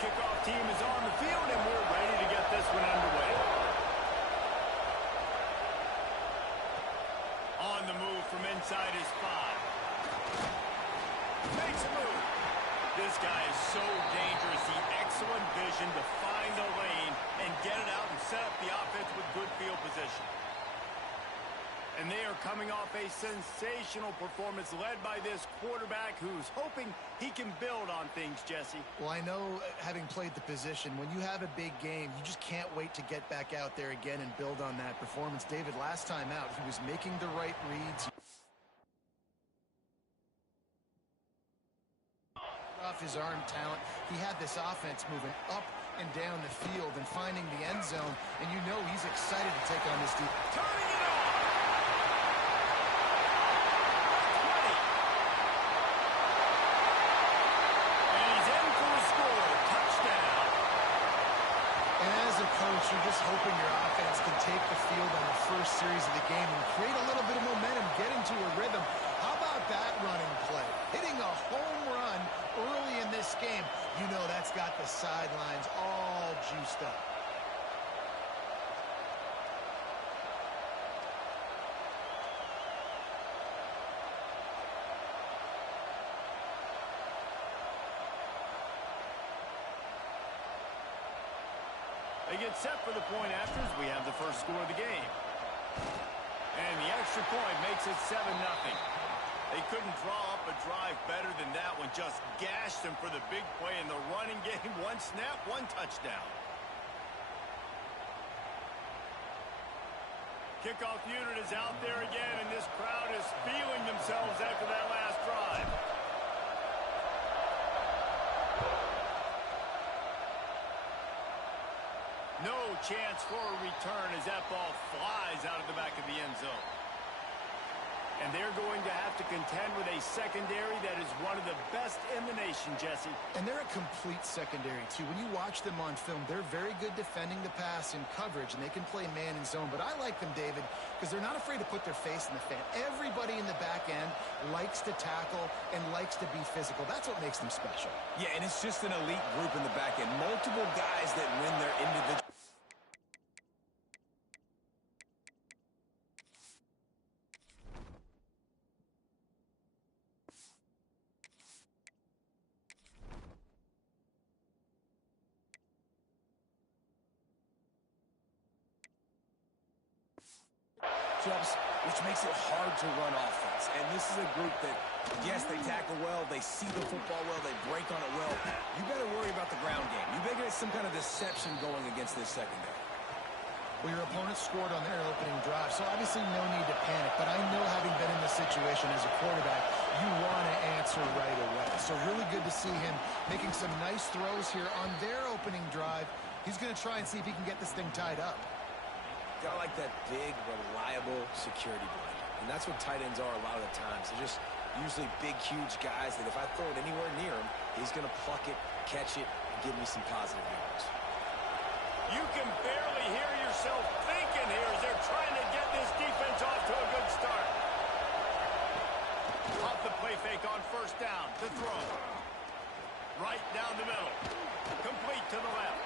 kickoff team is on the field, and we're ready to get this one underway. On the move from inside his 5. Makes a move. This guy is so dangerous. He excellent vision to find the lane and get it out and set up the offense with good field position. And they are coming off a sensational performance led by this quarterback who's hoping he can build on things, Jesse. Well, I know, having played the position, when you have a big game, you just can't wait to get back out there again and build on that performance. David, last time out, he was making the right reads. Off his arm talent, he had this offense moving up and down the field and finding the end zone, and you know he's excited to take on this deep. Turning it on! Coach, you're just hoping your offense can take the field on the first series of the game and create a little bit of momentum, get into a rhythm. How about that running play? Hitting a home run early in this game. You know that's got the sidelines all juiced up. They get set for the point afters. We have the first score of the game. And the extra point makes it 7-0. They couldn't draw up a drive better than that one. Just gashed them for the big play in the running game. 1 snap, 1 touchdown. Kickoff unit is out there again, and this crowd is feeling themselves after that last drive. No chance for a return as that ball flies out of the back of the end zone. And they're going to have to contend with a secondary that is one of the best in the nation, Jesse. And they're a complete secondary, too. When you watch them on film, they're very good defending the pass in coverage, and they can play man and zone. But I like them, David, because they're not afraid to put their face in the fan. Everybody in the back end likes to tackle and likes to be physical. That's what makes them special. Yeah, and it's just an elite group in the back end. Multiple guys that win their individual. Which makes it hard to run offense. And this is a group that, yes, they tackle well, they see the football well, they break on it well. You better worry about the ground game. You better get some kind of deception going against this secondary. Well, your opponent scored on their opening drive, so obviously no need to panic. But I know, having been in this situation as a quarterback, you want to answer right away. So really good to see him making some nice throws here on their opening drive. He's going to try and see if he can get this thing tied up. Got like that big, reliable security blanket. And that's what tight ends are a lot of the times. They're just usually big, huge guys that if I throw it anywhere near him, he's going to pluck it, catch it, and give me some positive yards. You can barely hear yourself thinking here as they're trying to get this defense off to a good start. Off the play fake on first down. The throw. Right down the middle. Complete to the left.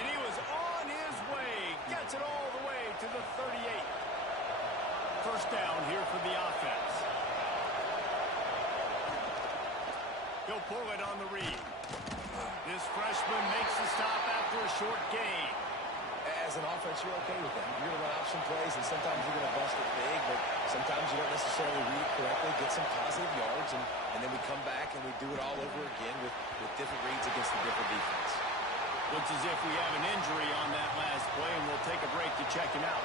And he was on his way. Gets it all the way to the 38. First down here for the offense. He'll pull it on the read. This freshman makes the stop after a short gain. As an offense, you're okay with that. You're going to run option plays, and sometimes you're going to bust it big, but sometimes you don't necessarily read it correctly, get some positive yards, and then we come back and we do it all over again with different reads against the different defense. Looks as if we have an injury on that last play, and we'll take a break to check him out.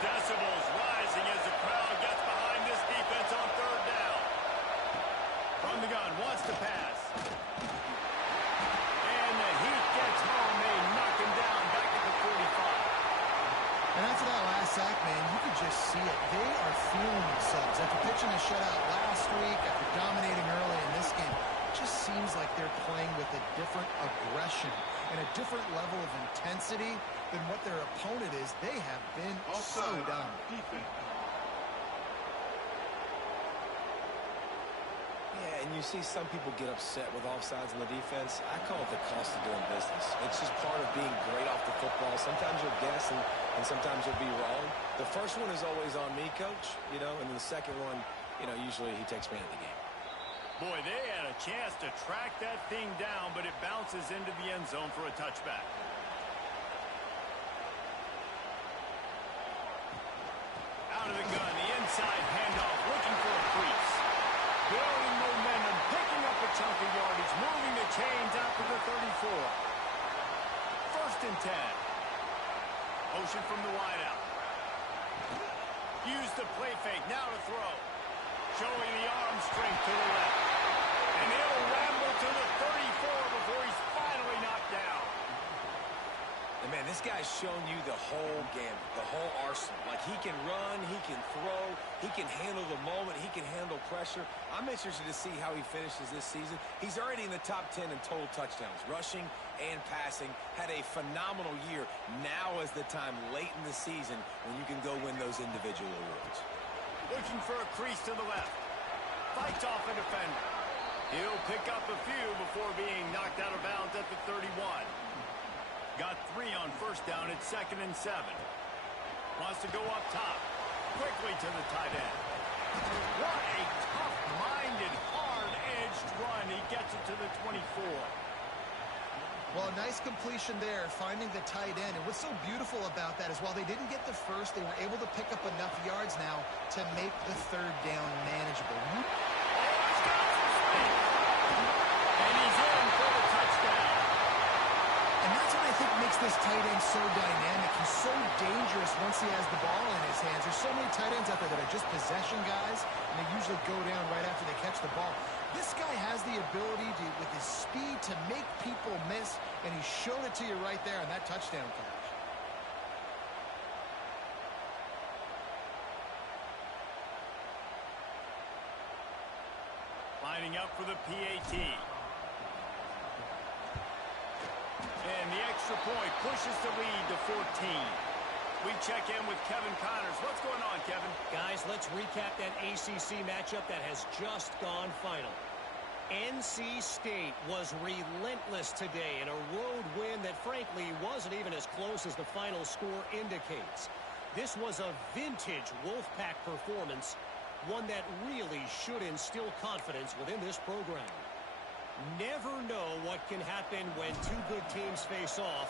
Decibels rising as the crowd gets behind this defense on third down. From the gun, wants to pass. And the heat gets home. They knock him down back at the 45. And after that last sack, man, you could just see it. They are feeling themselves. After pitching a shutout last week, after dominating early in this game, it just seems like they're playing with a different aggression and a different level of intensity than what their opponent is. They have been so done. Yeah, and when you see some people get upset with offsides on the defense, I call it the cost of doing business. It's just part of being great off the football. Sometimes you'll guess and sometimes you'll be wrong. The first one is always on me, Coach, and then the second one, usually he takes me out of the game. Boy, they had a chance to track that thing down, but it bounces into the end zone for a touchback. Out of the gun, the inside handoff, looking for a crease. Building momentum, picking up a chunk of yardage, moving the chains after the 34. 1st and 10. Motion from the wideout. Use the play fake, now to throw. Showing the arm strength to the left. And he'll ramble to the 34 before he's finally knocked down. And, man, this guy's shown you the whole gamut, the whole arsenal. Like, he can run, he can throw, he can handle the moment, he can handle pressure. I'm interested to see how he finishes this season. He's already in the top 10 in total touchdowns, rushing and passing. Had a phenomenal year. Now is the time late in the season when you can go win those individual awards. Looking for a crease to the left. Fights off a defender. He'll pick up a few before being knocked out of bounds at the 31. Got 3 on 1st down at 2nd and 7. Wants to go up top. Quickly to the tight end. What a tough-minded, hard-edged run. He gets it to the 24. Well, a nice completion there, finding the tight end. And what's so beautiful about that is while they didn't get the first, they were able to pick up enough yards now to make the 3rd down manageable. Oh, he's got some speed. And he's in for the touchdown. And that's what I think makes this tight end so dynamic. He's so dangerous once he has the ball in his hands. There's so many tight ends out there that are just possession guys, and they usually go down right after they catch the ball. This guy has the ability to, with his speed, to make people miss, and he showed it to you right there on that touchdown catch. Lining up for the PAT. And the extra point pushes the lead to 14. We check in with Kevin Connors. What's going on, Kevin? Guys, let's recap that ACC matchup that has just gone final. NC State was relentless today in a road win that, frankly, wasn't even as close as the final score indicates. This was a vintage Wolfpack performance, one that really should instill confidence within this program. Never know what can happen when two good teams face off,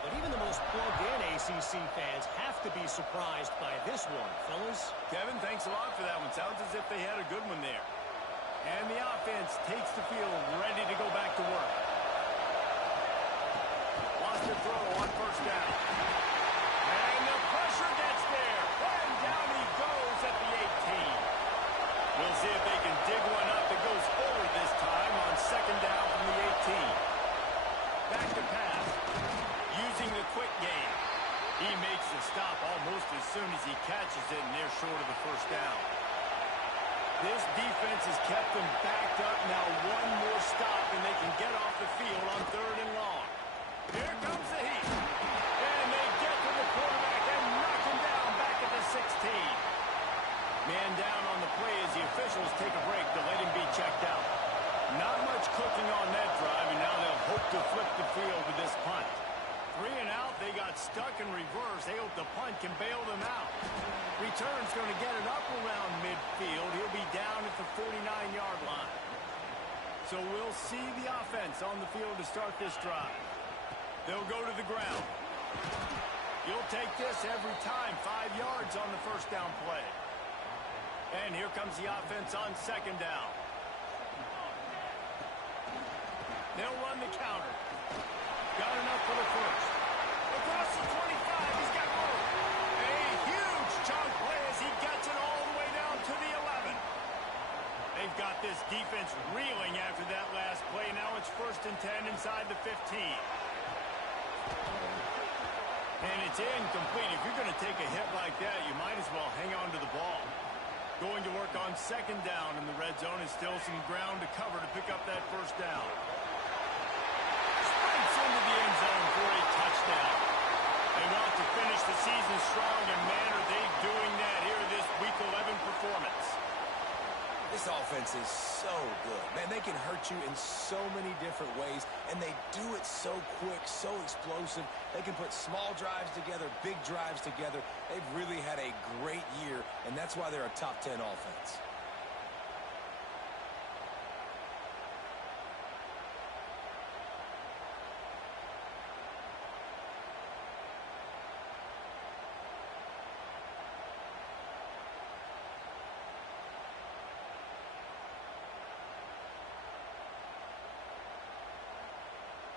but even the most plugged-in ACC fans have to be surprised by this one, fellas. Kevin, thanks a lot for that one. Sounds as if they had a good one there. And the offense takes the field, ready to go back to work. Wants to throw on 1st down. And the pressure gets there. And down he goes at the 18. We'll see if they can dig one up that goes forward this time on 2nd down from the 18. Back to pass. Using the quick game. He makes the stop almost as soon as he catches it, and they're short of the 1st down. This defense has kept them backed up. Now one more stop, and they can get off the field on 3rd and long. Here comes the heat. And they get to the quarterback and knock him down back at the 16. Man down on the play as the officials take a break to let him be checked out. Not much cooking on that drive, and now they'll hope to flip the field with this punt. 3 and out, they got stuck in reverse. They hope the punt can bail them out. Return's going to get it up around midfield. He'll be down at the 49-yard line. So we'll see the offense on the field to start this drive. They'll go to the ground. You'll take this every time. 5 yards on the 1st down play. And here comes the offense on 2nd down. They'll run the counter. Got enough for the 1st. Across the 25, he's got more. A huge chunk play as he gets it all the way down to the 11. They've got this defense reeling after that last play. Now it's 1st and 10 inside the 15. And it's incomplete. If you're going to take a hit like that, you might as well hang on to the ball. Going to work on 2nd down in the red zone is still some ground to cover to pick up that 1st down. Sprints into the end zone for a touchdown. They want to finish the season strong, and man, are they doing that here in this Week 11 performance. This This offense is so good. Man, they can hurt you in so many different ways, and they do it so quick, so explosive. They can put small drives together, big drives together. They've really had a great year, and that's why they're a top 10 offense.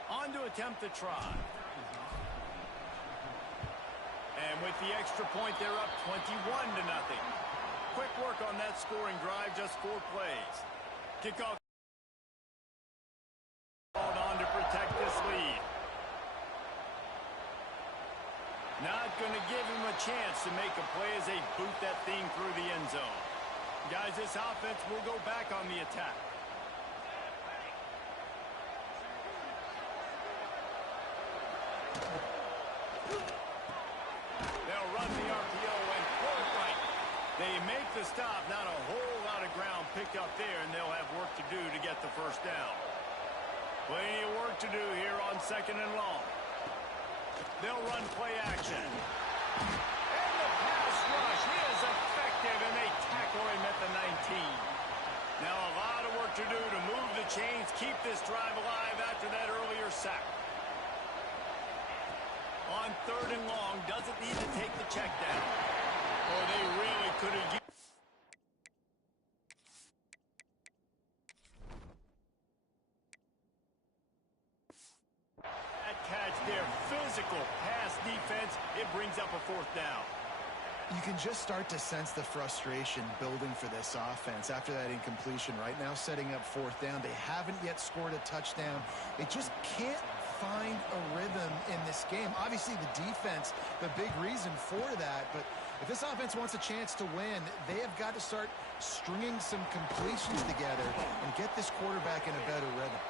On to attempt the try. And with the extra point, they're up 21-0. Quick work on that scoring drive, just 4 plays. Kickoff. Called on to protect this lead. Not going to give him a chance to make a play as they boot that thing through the end zone. Guys, this offense will go back on the attack. They'll run the RPO and pull it right. They make the stop. Not a whole lot of ground picked up there, and they'll have work to do to get the first down. Plenty of work to do here on 2nd and long. They'll run play action. And the pass rush is effective, and they tackle him at the 19. Now a lot of work to do to move the chains, keep this drive alive after that earlier sack. On 3rd and long, doesn't need to take the check down. Or they really could have used that catch there. Physical pass defense. It brings up a 4th down. You can just start to sense the frustration building for this offense after that incompletion. Right now, setting up 4th down. They haven't yet scored a touchdown. They just can't find a rhythm in this game. Obviously, the defense, the big reason for that. But if this offense wants a chance to win, they have got to start stringing some completions together and get this quarterback in a better rhythm.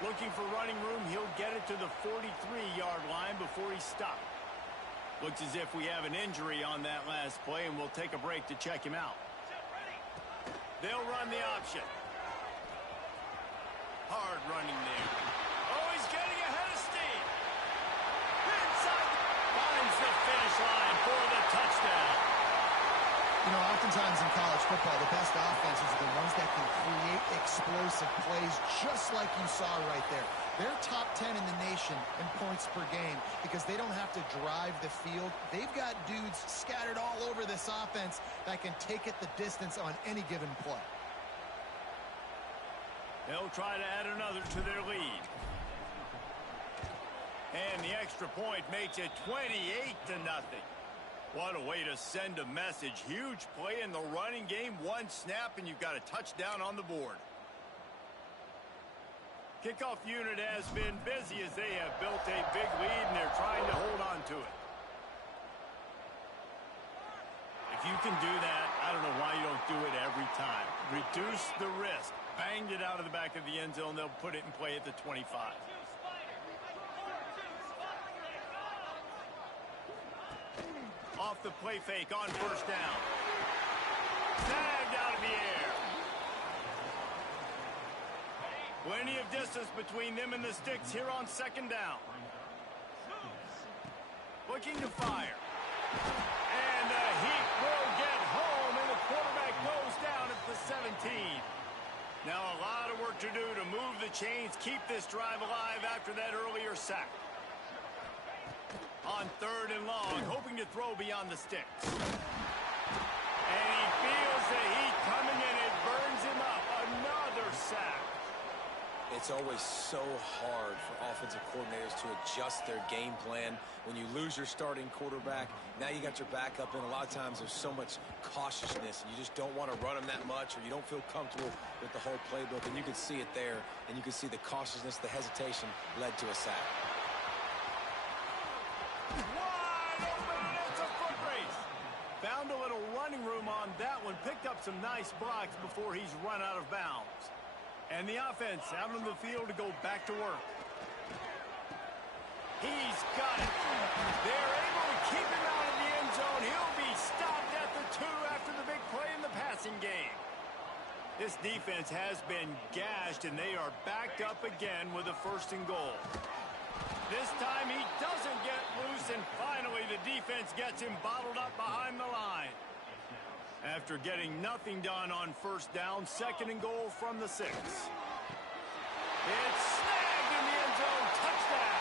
Looking for running room. He'll get it to the 43-yard line before he stopped. Looks as if we have an injury on that last play, and we'll take a break to check him out. They'll run the option. Hard running there. Oh, he's getting ahead of steam. Inside. Finds the finish line for the touchdown. You know, oftentimes in college football, the best offenses are the ones that can create explosive plays just like you saw right there. They're top 10 in the nation in points per game because they don't have to drive the field. They've got dudes scattered all over this offense that can take it the distance on any given play. They'll try to add another to their lead. And the extra point makes it 28-0. What a way to send a message. Huge play in the running game. 1 snap, and you've got a touchdown on the board. Kickoff unit has been busy as they have built a big lead, and they're trying to hold on to it. If you can do that, I don't know why you don't do it every time. Reduce the risk. Banged it out of the back of the end zone. They'll put it in play at the 25. Off the play fake on 1st down. Snagged out of the air. Plenty of distance between them and the sticks here on 2nd down. Looking to fire. And the heat will get home, and the quarterback goes down at the 17. Now a lot of work to do to move the chains, keep this drive alive after that earlier sack. On 3rd and long, hoping to throw beyond the sticks. And he feels the heat coming, and it burns him up. Another sack. It's always so hard for offensive coordinators to adjust their game plan. When you lose your starting quarterback, now you got your backup in. A lot of times there's so much cautiousness, and you just don't want to run them that much, or you don't feel comfortable with the whole playbook. And you can see it there, and you can see the cautiousness, the hesitation led to a sack. Wide open, and it's a foot race. Found a little running room on that one. Picked up some nice blocks before he's run out of bounds. And the offense out on the field to go back to work. He's got it. They're able to keep him out of the end zone. He'll be stopped at the 2 after the big play in the passing game. This defense has been gashed, and they are backed up again with a 1st and goal. This time he doesn't get loose, and finally the defense gets him bottled up behind the line. After getting nothing done on 1st down, 2nd and goal from the 6. It's snagged in the end zone. Touchdown.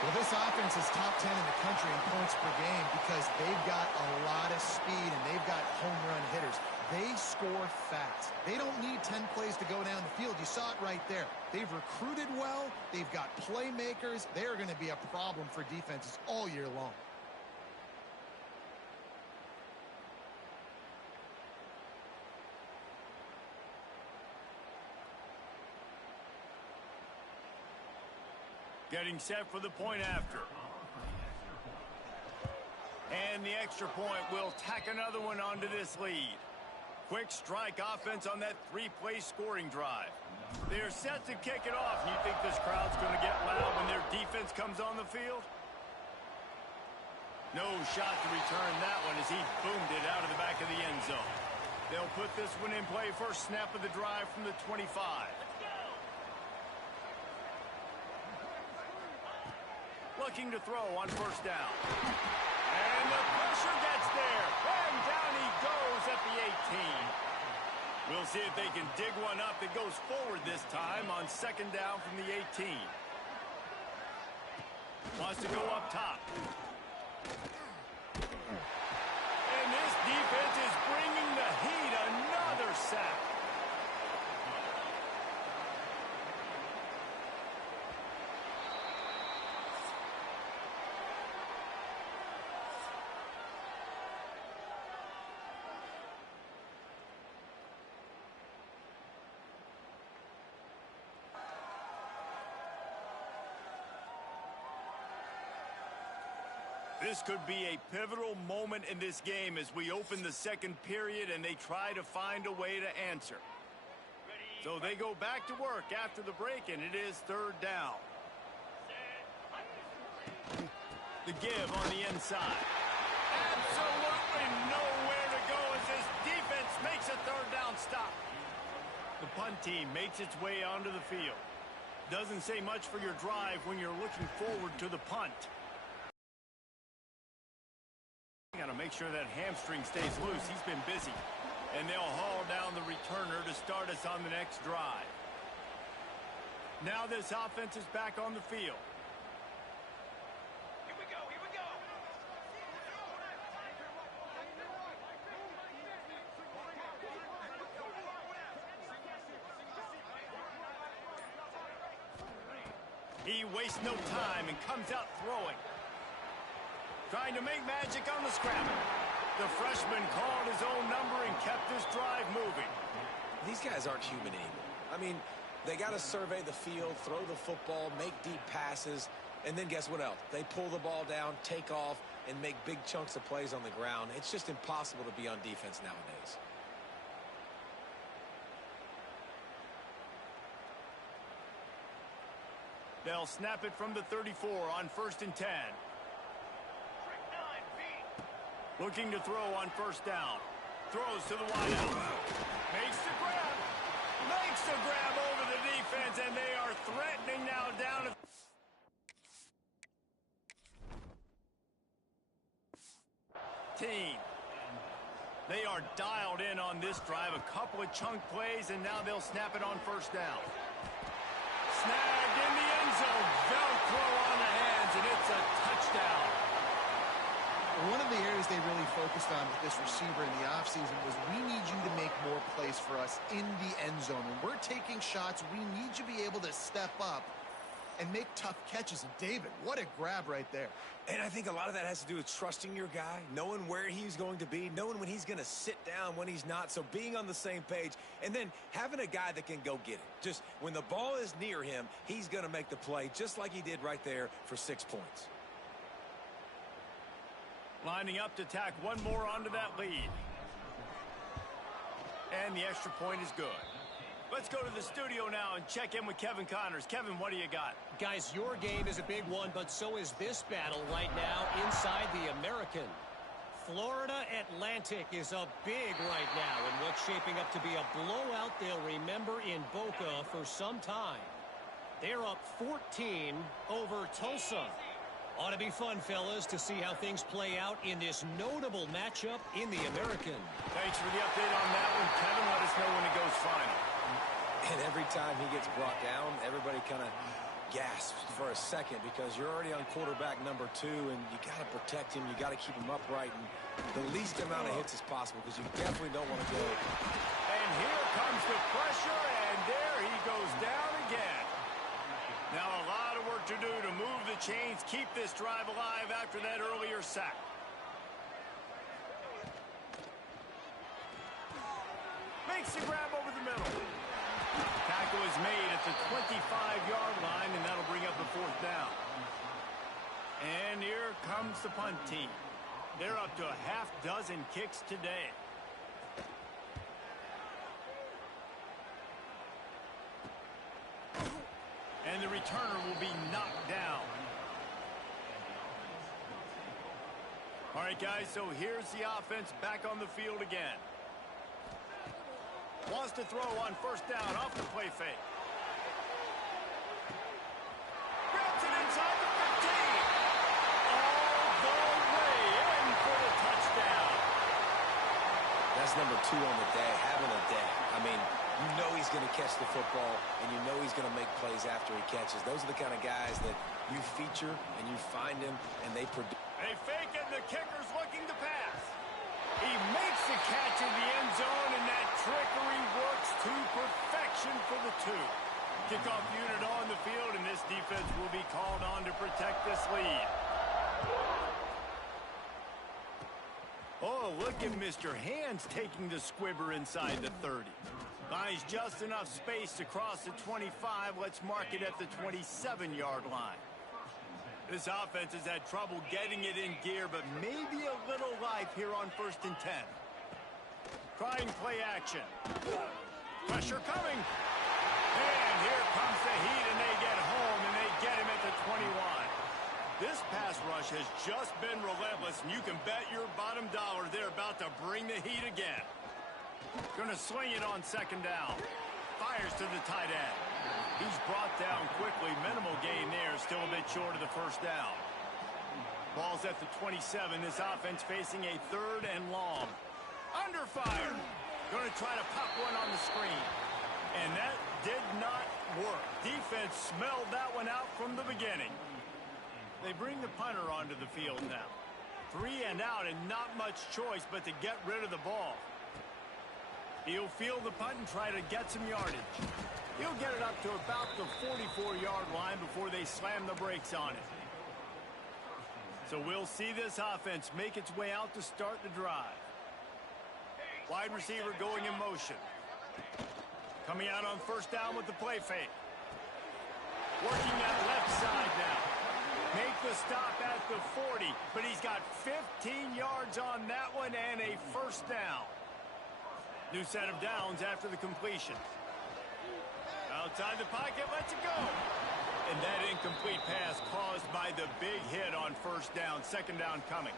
Well, this offense is top 10 in the country in points per game because they've got a lot of speed and they've got home run hitters. They score fast. They don't need 10 plays to go down the field. You saw it right there. They've recruited well. They've got playmakers. They're going to be a problem for defenses all year long. Getting set for the point after. And the extra point will tack another one onto this lead. Quick strike offense on that 3-play scoring drive. They're set to kick it off. You think this crowd's going to get loud when their defense comes on the field? No shot to return that one as he boomed it out of the back of the end zone. They'll put this one in play. First snap of the drive from the 25. Looking to throw on 1st down. And the pressure gets there. And down he goes at the 18. We'll see if they can dig one up that goes forward this time on 2nd down from the 18. Wants to go up top. And this defense is bringing the heat. Another sack. This could be a pivotal moment in this game as we open the 2nd period and they try to find a way to answer. So they go back to work after the break, and it is 3rd down. The give on the inside. Absolutely nowhere to go as this defense makes a 3rd down stop. The punt team makes its way onto the field. Doesn't say much for your drive when you're looking forward to the punt. Got to make sure that hamstring stays loose. He's been busy. And they'll haul down the returner to start us on the next drive. Now this offense is back on the field. Here we go, here we go. He wastes no time and comes out throwing. Trying to make magic on the scramble. The freshman called his own number and kept this drive moving. These guys aren't human anymore. I mean, they got to survey the field, throw the football, make deep passes, and then guess what else? They pull the ball down, take off, and make big chunks of plays on the ground. It's just impossible to be on defense nowadays. They'll snap it from the 34 on 1st and 10. Looking to throw on 1st down. Throws to the wideout. Makes the grab. Makes the grab over the defense, and they are threatening now down to... Team. They are dialed in on this drive. A couple of chunk plays, and now they'll snap it on 1st down. Snagged in the end zone. Velcro on the hands, and it's a touchdown. One of the areas they really focused on with this receiver in the offseason was we need you to make more plays for us in the end zone. When we're taking shots, we need you to be able to step up and make tough catches. And David, what a grab right there. And I think a lot of that has to do with trusting your guy, knowing where he's going to be, knowing when he's going to sit down, when he's not. So being on the same page, and then having a guy that can go get it. Just when the ball is near him, he's going to make the play just like he did right there for 6 points. Lining up to tack one more onto that lead. And the extra point is good. Let's go to the studio now and check in with Kevin Connors. Kevin, what do you got? Guys, your game is a big one, but so is this battle right now inside the American. Florida Atlantic is up big right now in what's shaping up to be a blowout they'll remember in Boca for some time. They're up 14 over Tulsa. Ought to be fun, fellas, to see how things play out in this notable matchup in the American. Thanks for the update on that one, Kevin. Let us know when it goes final. And every time he gets brought down, everybody kind of gasps for a second because you're already on quarterback number 2, and you got to protect him. You got to keep him upright and the least amount of hits as possible because you definitely don't want to go. And here comes the pressure, and there he goes down again. Now a lot of work to do to move the chains, keep this drive alive after that earlier sack. Makes the grab over the middle. Tackle is made at the 25-yard line, and that'll bring up the 4th down. And here comes the punt team. They're up to a half-dozen kicks today. And the returner will be knocked down. All right, guys, so here's the offense back on the field again. Wants to throw on 1st down off the play fake. Grabs it inside the 15. All the way in for the touchdown. That's number 2 on the day, having a day. I mean, you know he's going to catch the football, and you know he's going to make plays after he catches. Those are the kind of guys that you feature, and you find him, and they produce. They fake it, and the kicker's looking to pass. He makes the catch in the end zone, and that trickery works to perfection for the 2. Kickoff unit on the field, and this defense will be called on to protect this lead. Oh, look at Mr. Hands taking the squibber inside the 30. Finds just enough space to cross the 25. Let's mark it at the 27-yard line. This offense has had trouble getting it in gear, but maybe a little life here on 1st and 10. Trying play action. Pressure coming. And here comes the heat, and they get home, and they get him at the 21. This pass rush has just been relentless, and you can bet your bottom dollar they're about to bring the heat again. Going to sling it on 2nd down. Fires to the tight end. He's brought down quickly. Minimal gain there. Still a bit short of the 1st down. Ball's at the 27. This offense facing a 3rd and long. Under fire. Going to try to pop one on the screen. And that did not work. Defense smelled that one out from the beginning. They bring the punter onto the field now. 3 and out, and not much choice but to get rid of the ball. He'll field the punt and try to get some yardage. He'll get it up to about the 44-yard line before they slam the brakes on it. So we'll see this offense make its way out to start the drive. Wide receiver going in motion. Coming out on 1st down with the play fake. Working that left side now. Make the stop at the 40, but he's got 15 yards on that one and a 1st down. New set of downs after the completion. Outside the pocket, lets it go. And that incomplete pass caused by the big hit on 1st down. 2nd down coming.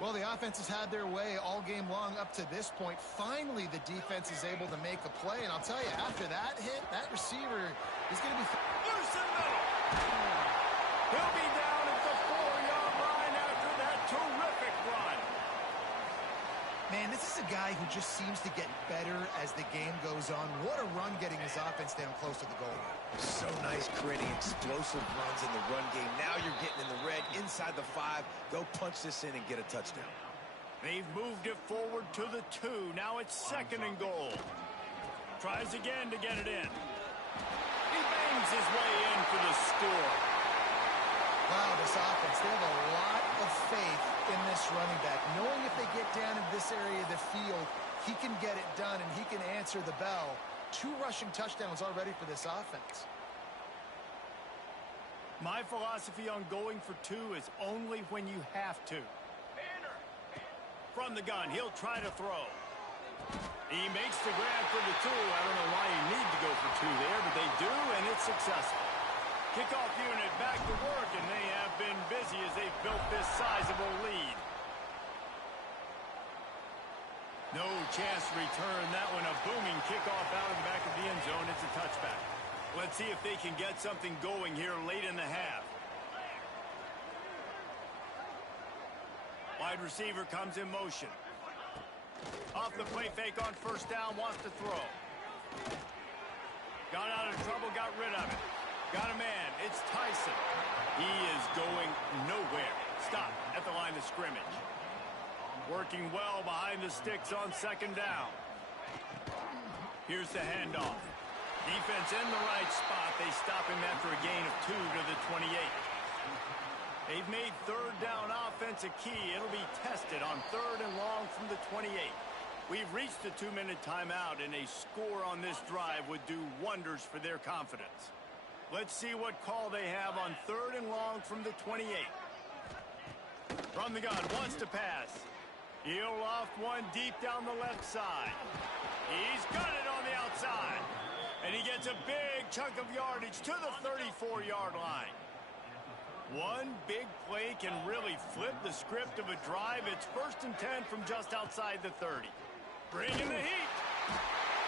Well, the offense has had their way all game long up to this point. Finally, the defense is able to make a play. And I'll tell you, after that hit, that receiver is going to be loose in the middle. He'll be down at the 4-yard line after that terrific run. Man, this is a guy who just seems to get better as the game goes on. What a run getting his offense down close to the goal. So nice creating explosive runs in the run game. Now you're getting in the red inside the 5. Go punch this in and get a touchdown. They've moved it forward to the 2. Now it's 2nd and goal. Tries again to get it in. He bangs his way in for the score. Wow, this offense, they have a lot of faith in this running back. Knowing if they get down in this area of the field, he can get it done and he can answer the bell. 2 rushing touchdowns already for this offense. My philosophy on going for 2 is only when you have to. From the gun, he'll try to throw. He makes the grab for the 2. I don't know why you need to go for 2 there, but they do, and it's successful. Kickoff unit back to work, and they have been busy as they've built this sizable lead. No chance to return that one. A booming kickoff out of the back of the end zone. It's a touchback. Let's see if they can get something going here late in the half. Wide receiver comes in motion. Off the play fake on first down, wants to throw. Got out of trouble, got rid of it. Got a man, it's Tyson. He is going nowhere. Stop at the line of scrimmage. Working well behind the sticks on second down. Here's the handoff. Defense in the right spot. They stop him after a gain of 2 to the 28. They've made third down offense a key. It'll be tested on 3rd and long from the 28. We've reached the 2-minute timeout, and a score on this drive would do wonders for their confidence. Let's see what call they have on 3rd and long from the 28. From the gun, wants to pass. He'll loft one deep down the left side. He's got it on the outside. And he gets a big chunk of yardage to the 34-yard line. One big play can really flip the script of a drive. It's 1st and 10 from just outside the 30. Bringing the heat.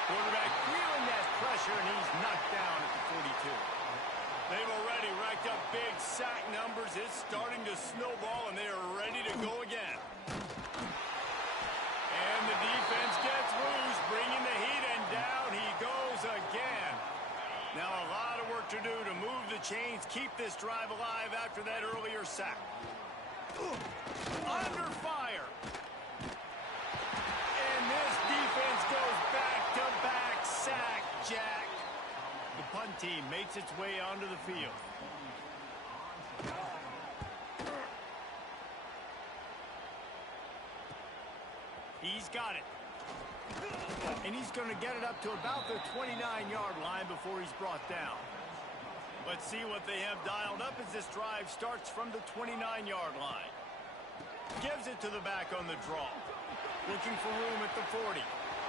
Quarterback feeling that pressure, and he's knocked down at the 42. They've already racked up big sack numbers. It's starting to snowball, and they are ready to go again. And the defense gets loose, bringing the heat, and down he goes again. Now a lot of work to do to move the chains, keep this drive alive after that earlier sack. Under fire. And this defense goes back-to-back sack jack. The punt team makes its way onto the field. He's got it. And he's going to get it up to about the 29-yard line before he's brought down. Let's see what they have dialed up as this drive starts from the 29-yard line. Gives it to the back on the draw. Looking for room at the 40.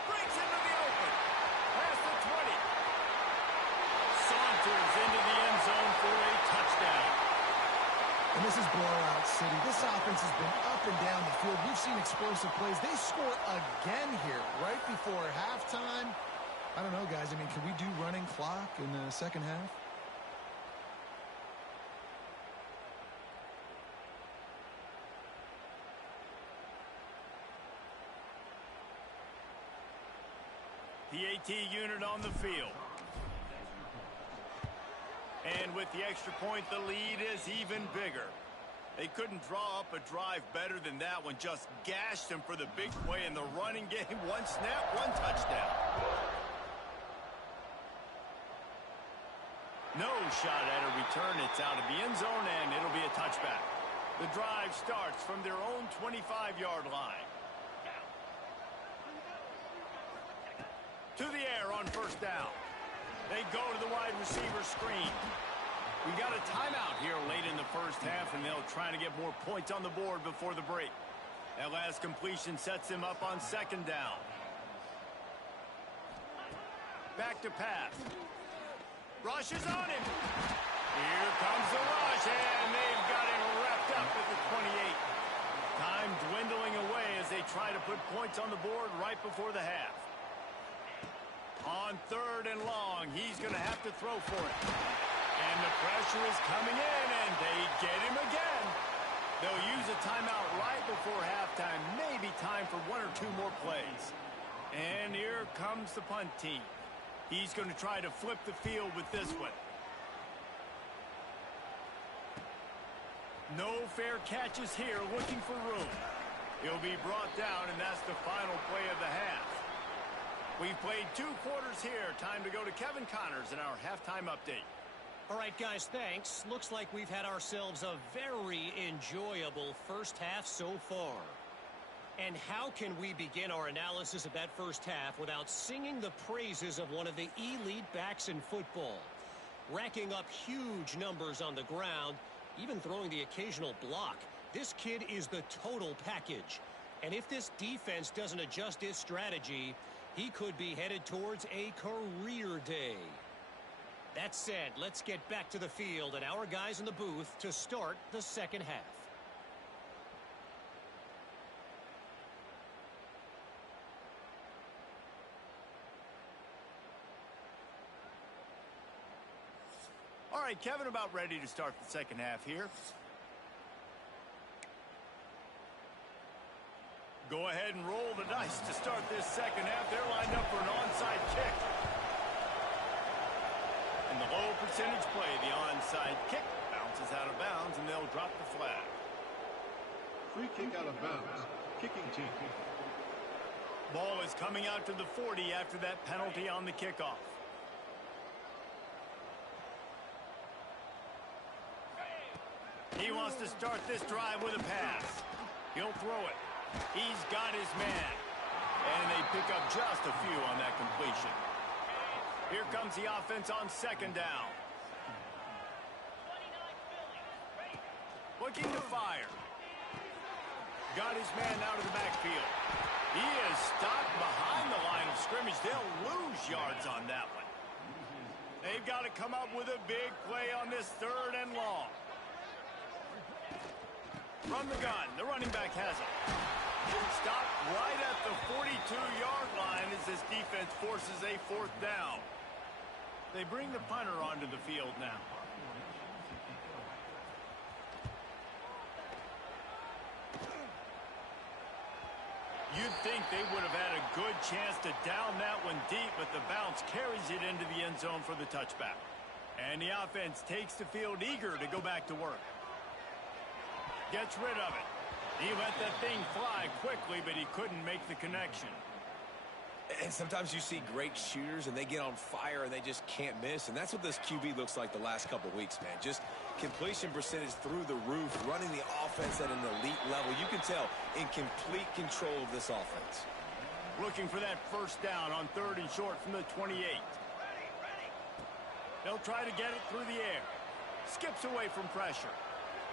Breaks into the open. Past the 20. Saunters into the end zone for a touchdown. And this is blowout city. This offense has been up and down the field. We've seen explosive plays. They score again here right before halftime. I don't know, guys. I mean, can we do running clock in the second half? The AT unit on the field. And with the extra point, the lead is even bigger. They couldn't draw up a drive better than that one. Just gashed them for the big play in the running game. One snap, one touchdown. No shot at a return. It's out of the end zone, and it'll be a touchback. The drive starts from their own 25-yard line. To the air on first down. They go to the wide receiver screen. We got a timeout here late in the first half, and they'll try to get more points on the board before the break. That last completion sets them up on second down. Back to pass. Rush is on him. Here comes the rush, and they've got him wrapped up at the 28. Time dwindling away as they try to put points on the board right before the half. On 3rd and long, he's going to have to throw for it. And the pressure is coming in, and they get him again. They'll use a timeout right before halftime. Maybe time for 1 or 2 more plays. And here comes the punt team. He's going to try to flip the field with this one. No fair catches here, looking for room. He'll be brought down, and that's the final play of the half. We've played 2 quarters here. Time to go to Kevin Connors in our halftime update. All right, guys, thanks. Looks like we've had ourselves a very enjoyable first half so far. And how can we begin our analysis of that first half without singing the praises of one of the elite backs in football? Racking up huge numbers on the ground, even throwing the occasional block. This kid is the total package. And if this defense doesn't adjust its strategy, he could be headed towards a career day. That said, let's get back to the field and our guys in the booth to start the second half. right, Kevin, about ready to start the second half here. Go ahead and roll the dice to start this second half. They're lined up for an onside kick. And the low percentage play, the onside kick, bounces out of bounds, and they'll drop the flag. Free kick out of bounds. Kicking team. Ball is coming out to the 40 after that penalty on the kickoff. He wants to start this drive with a pass. He'll throw it. He's got his man. And they pick up just a few on that completion. Here comes the offense on second down. Looking to fire. Got his man out of the backfield. He is stopped behind the line of scrimmage. They'll lose yards on that one. They've got to come up with a big play on this 3rd and long. From the gun, the running back has it. Stopped right at the 42-yard line as this defense forces a 4th down. They bring the punter onto the field now. You'd think they would have had a good chance to down that one deep, but the bounce carries it into the end zone for the touchback. And the offense takes the field eager to go back to work. Gets rid of it. He let that thing fly quickly, but he couldn't make the connection. And sometimes you see great shooters, and they get on fire, and they just can't miss. And that's what this QB looks like the last couple weeks, man. Just completion percentage through the roof, running the offense at an elite level. You can tell in complete control of this offense. Looking for that 1st down on 3rd and short from the 28. They'll try to get it through the air. Skips away from pressure.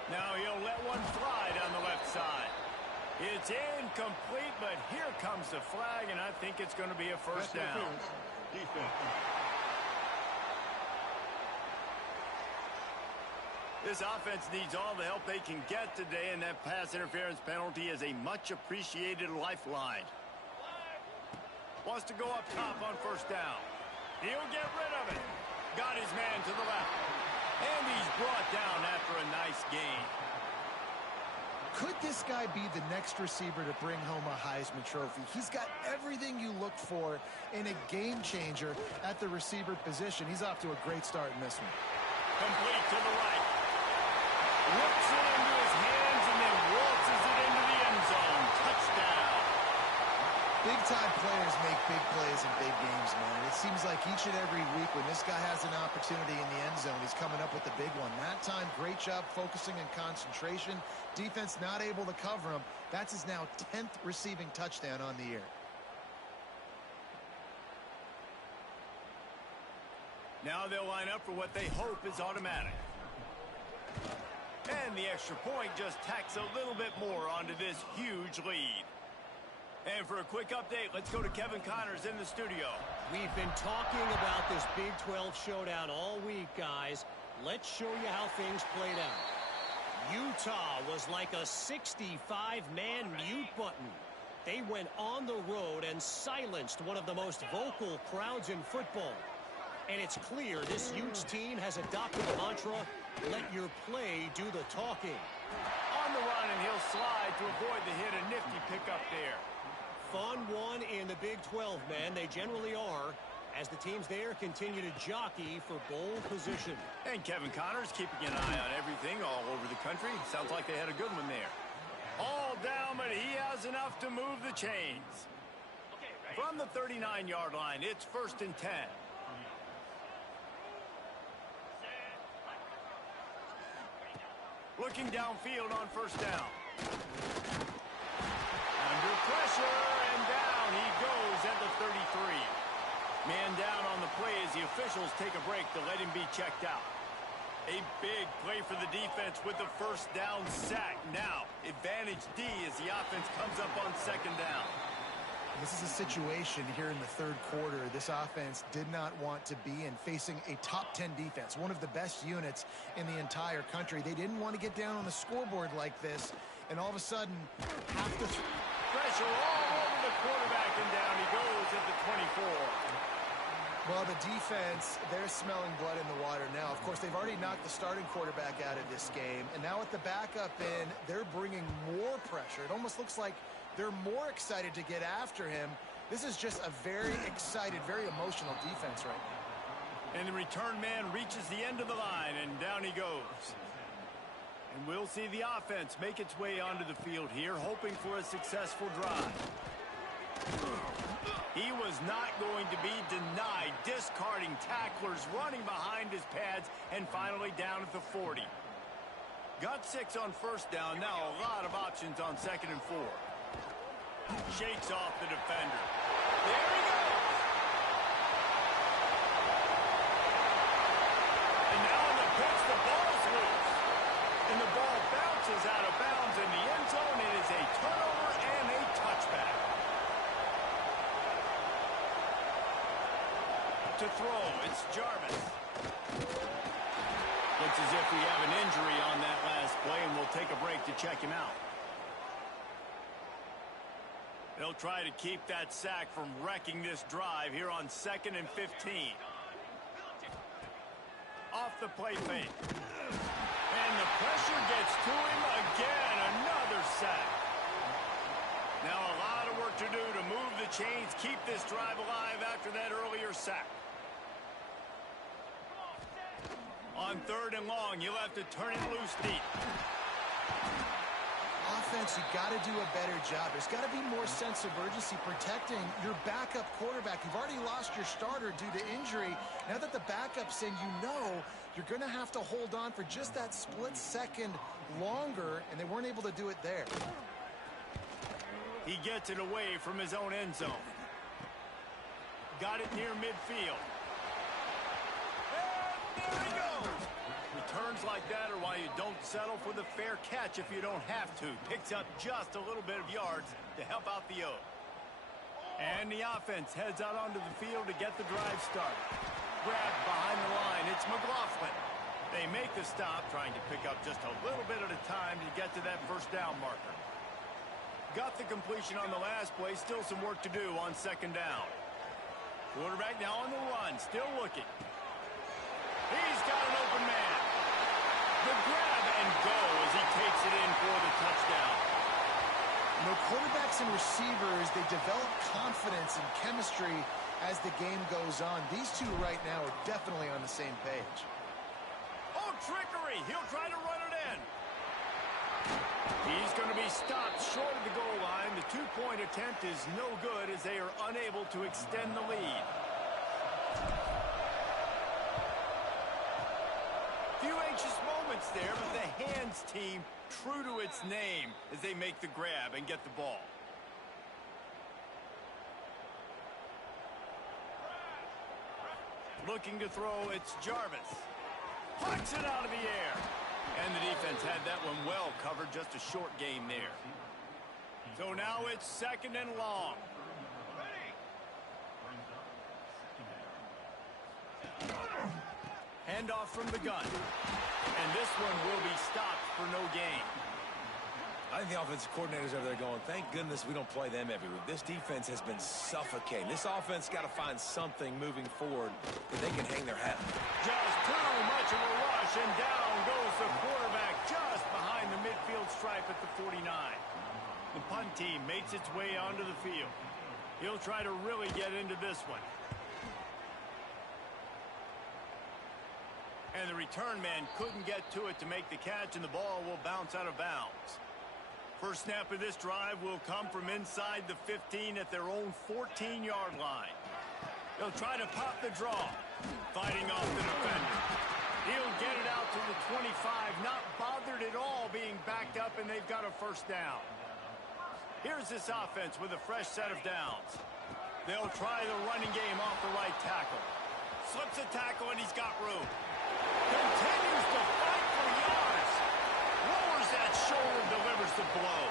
Now he'll let one fly down the left side. It's incomplete, but here comes the flag, and I think it's going to be a 1st down. Defense. This offense needs all the help they can get today, and that pass interference penalty is a much-appreciated lifeline. Wants to go up top on 1st down. He'll get rid of it. Got his man to the left. And he's brought down after a nice gain. Could this guy be the next receiver to bring home a Heisman Trophy? He's got everything you look for in a game changer at the receiver position. He's off to a great start in this one. Complete to the right. Whips it into his hands and then waltzes it into the end zone. Touchdown. Big-time players make big plays in big games, man. It seems like each and every week when this guy has an opportunity in the end zone, he's coming up with the big one. That time, great job focusing and concentration. Defense not able to cover him. That's his now 10th receiving touchdown on the year. Now they'll line up for what they hope is automatic. And the extra point just tacks a little bit more onto this huge lead. And for a quick update, let's go to Kevin Connors in the studio. We've been talking about this Big 12 showdown all week, guys. Let's show you how things played out. Utah was like a 65-man mute button. They went on the road and silenced one of the most vocal crowds in football. And it's clear this Utes team has adopted the mantra, let your play do the talking. On the run, and he'll slide to avoid the hit. A nifty pickup there. Fun one in the Big 12, man. They generally are, as the teams there continue to jockey for bowl position. And Kevin Connors keeping an eye on everything all over the country. Sounds like they had a good one there. All down, but he has enough to move the chains. From the 39-yard line, it's 1st and 10. Looking downfield on 1st down. Under pressure, and down he goes at the 33. Man down on the play as the officials take a break to let him be checked out. A big play for the defense with the 1st down sack. Now, advantage D as the offense comes up on 2nd down. This is a situation here in the 3rd quarter this offense did not want to be in, facing a top 10 defense, one of the best units in the entire country. They didn't want to get down on the scoreboard like this, and all of a sudden, half the pressure all over the quarterback, and down he goes at the 24. Well, the defense, they're smelling blood in the water now. Of course, they've already knocked the starting quarterback out of this game, and now with the backup in, they're bringing more pressure. It almost looks like they're more excited to get after him. This is just a very excited, very emotional defense right now. And the return man reaches the end of the line, and down he goes. And we'll see the offense make its way onto the field here, hoping for a successful drive. He was not going to be denied, discarding tacklers, running behind his pads, and finally down at the 40. Got 6 on first down, now a lot of options on 2nd and 4. Shakes off the defender. There he goes! And now on the pitch, the ball's loose. And the ball bounces out of bounds in the end zone. It is a turnover and a touchback. To throw, it's Jarvis. Looks as if we have an injury on that last play, and we'll take a break to check him out. They'll try to keep that sack from wrecking this drive here on 2nd and 15. Off the play fake. And the pressure gets to him again. Another sack. Now a lot of work to do to move the chains, keep this drive alive after that earlier sack. On 3rd and long, you'll have to turn it loose deep. Offense, you got to do a better job. There's got to be more sense of urgency protecting your backup quarterback. You've already lost your starter due to injury. Now that the backup's in, you know you're going to have to hold on for just that split second longer, and they weren't able to do it there. He gets it away from his own end zone. Got it near midfield. And there he goes. Returns like that are why you don't settle for the fair catch if you don't have to. Picks up just a little bit of yards to help out the O. And the offense heads out onto the field to get the drive started. Grabbed behind the line, it's McLaughlin. They make the stop, trying to pick up just a little bit at a time to get to that first down marker. Got the completion on the last play, still some work to do on 2nd down. Quarterback now on the run, still looking. He's got an open man. The grab and go as he takes it in for the touchdown. You know, quarterbacks and receivers, they develop confidence and chemistry as the game goes on. These two right now are definitely on the same page. Oh, trickery! He'll try to run it in. He's going to be stopped short of the goal line. The 2-point attempt is no good as they are unable to extend the lead. Few anxious moments there, but the hands team true to its name as they make the grab and get the ball. Looking to throw, it's Jarvis. Pucks it out of the air. And the defense had that one well covered, just a short gain there. So now it's 2nd and long. Handoff from the gun. And this one will be stopped for no gain. I think the offensive coordinators over there going, thank goodness we don't play them every week. This defense has been suffocating. This offense got to find something moving forward that they can hang their hat on. Just too much of a rush, and down goes the quarterback just behind the midfield stripe at the 49. The punt team makes its way onto the field. He'll try to really get into this one. And the return man couldn't get to it to make the catch, and the ball will bounce out of bounds. First snap of this drive will come from inside the 15 at their own 14-yard line. They'll try to pop the draw, fighting off the defender. He'll get it out to the 25, not bothered at all being backed up, and they've got a first down. Here's this offense with a fresh set of downs. They'll try the running game off the right tackle. Slips a tackle, and he's got room. Continues to fight for yards. Lowers that shoulder, delivers the blow.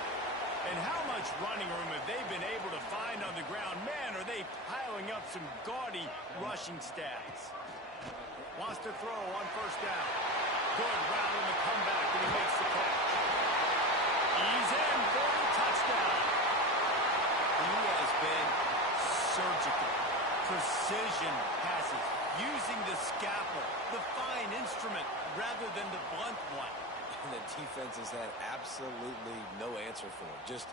And how much running room have they been able to find on the ground? Man, are they piling up some gaudy rushing stats. Wants to throw on first down. Good route on the comeback, and he makes the catch. He's in for the touchdown. He has been surgical. precision passes, using the scalpel, the fine instrument, rather than the blunt one. And the defense has had absolutely no answer for it. Just,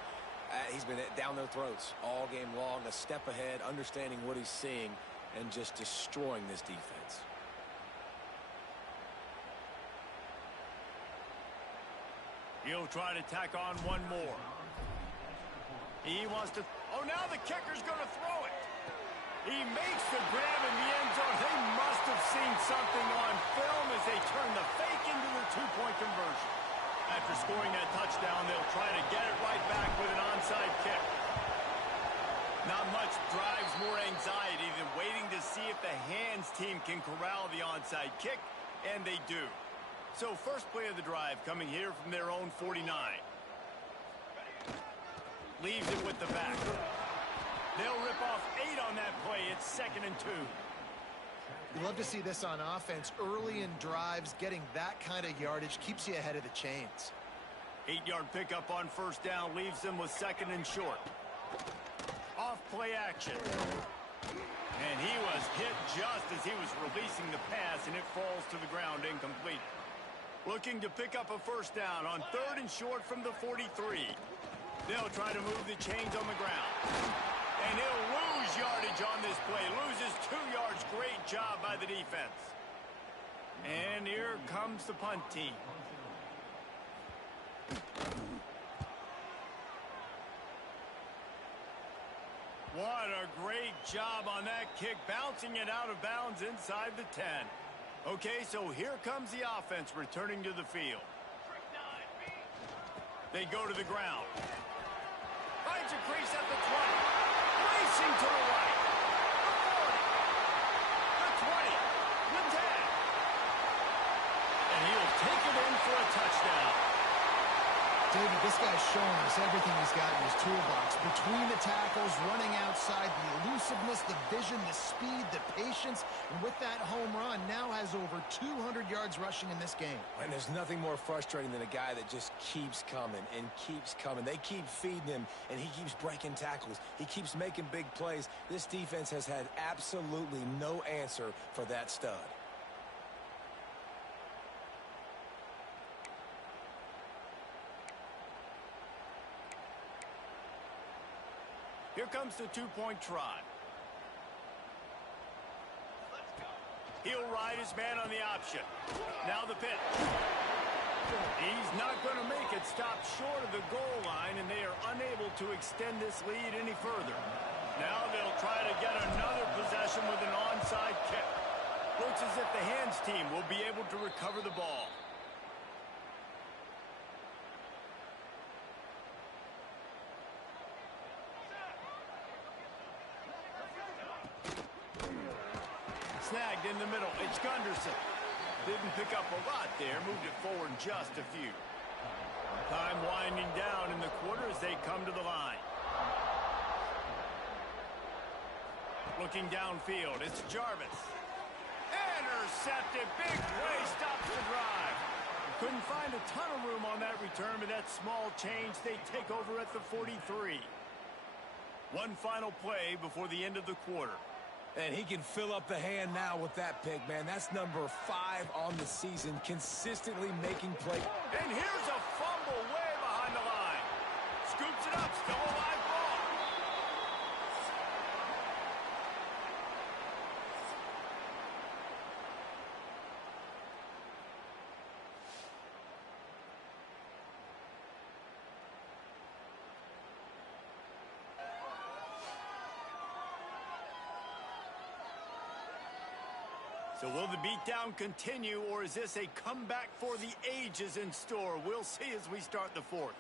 he's been down their throats all game long, a step ahead, understanding what he's seeing, and just destroying this defense. He'll try to tack on one more. He wants to... Oh, now the kicker's going to throw it. He makes the grab in the end zone. They must have seen something on film as they turn the fake into the two-point conversion. After scoring that touchdown, they'll try to get it right back with an onside kick. Not much drives more anxiety than waiting to see if the hands team can corral the onside kick, and they do. So first play of the drive coming here from their own 49. Leaves it with the back. They'll rip off 8 on that play. It's 2nd and 2. You love to see this on offense. Early in drives, getting that kind of yardage keeps you ahead of the chains. 8-yard pickup on first down leaves them with 2nd and short. Off play action. And he was hit just as he was releasing the pass, and it falls to the ground incomplete. Looking to pick up a first down on 3rd and short from the 43. They'll try to move the chains on the ground. And he'll lose yardage on this play. Loses 2 yards. Great job by the defense. And here comes the punt team. What a great job on that kick, bouncing it out of bounds inside the 10. Okay, so here comes the offense returning to the field. They go to the ground. Finds a crease at the 20. Racing to the right. The 40. The 20. The 10. And he'll take it in for a touchdown. David, this guy's showing us everything he's got in his toolbox. Between the tackles, running outside, the elusiveness, the vision, the speed, the patience. And with that home run, now has over 200 yards rushing in this game. And there's nothing more frustrating than a guy that just keeps coming and keeps coming. They keep feeding him, and he keeps breaking tackles. He keeps making big plays. This defense has had absolutely no answer for that stud. Here comes the two-point try. He'll ride his man on the option. Now the pitch. He's not going to make it. Stop short of the goal line, and they are unable to extend this lead any further. Now they'll try to get another possession with an onside kick. Looks as if the hands team will be able to recover the ball. Snagged in the middle. It's Gunderson. Didn't pick up a lot there. Moved it forward just a few. Time winding down in the quarter as they come to the line. Looking downfield. It's Jarvis. Intercepted. Big play. Stops the drive. Couldn't find a ton of room on that return, but that small change, they take over at the 43. One final play before the end of the quarter. And he can fill up the hand now with that pick, man. That's number 5 on the season, consistently making plays. And here's a fumble way behind the line. Scoops it up, still a live ball. So will the beatdown continue, or is this a comeback for the ages in store? We'll see as we start the fourth.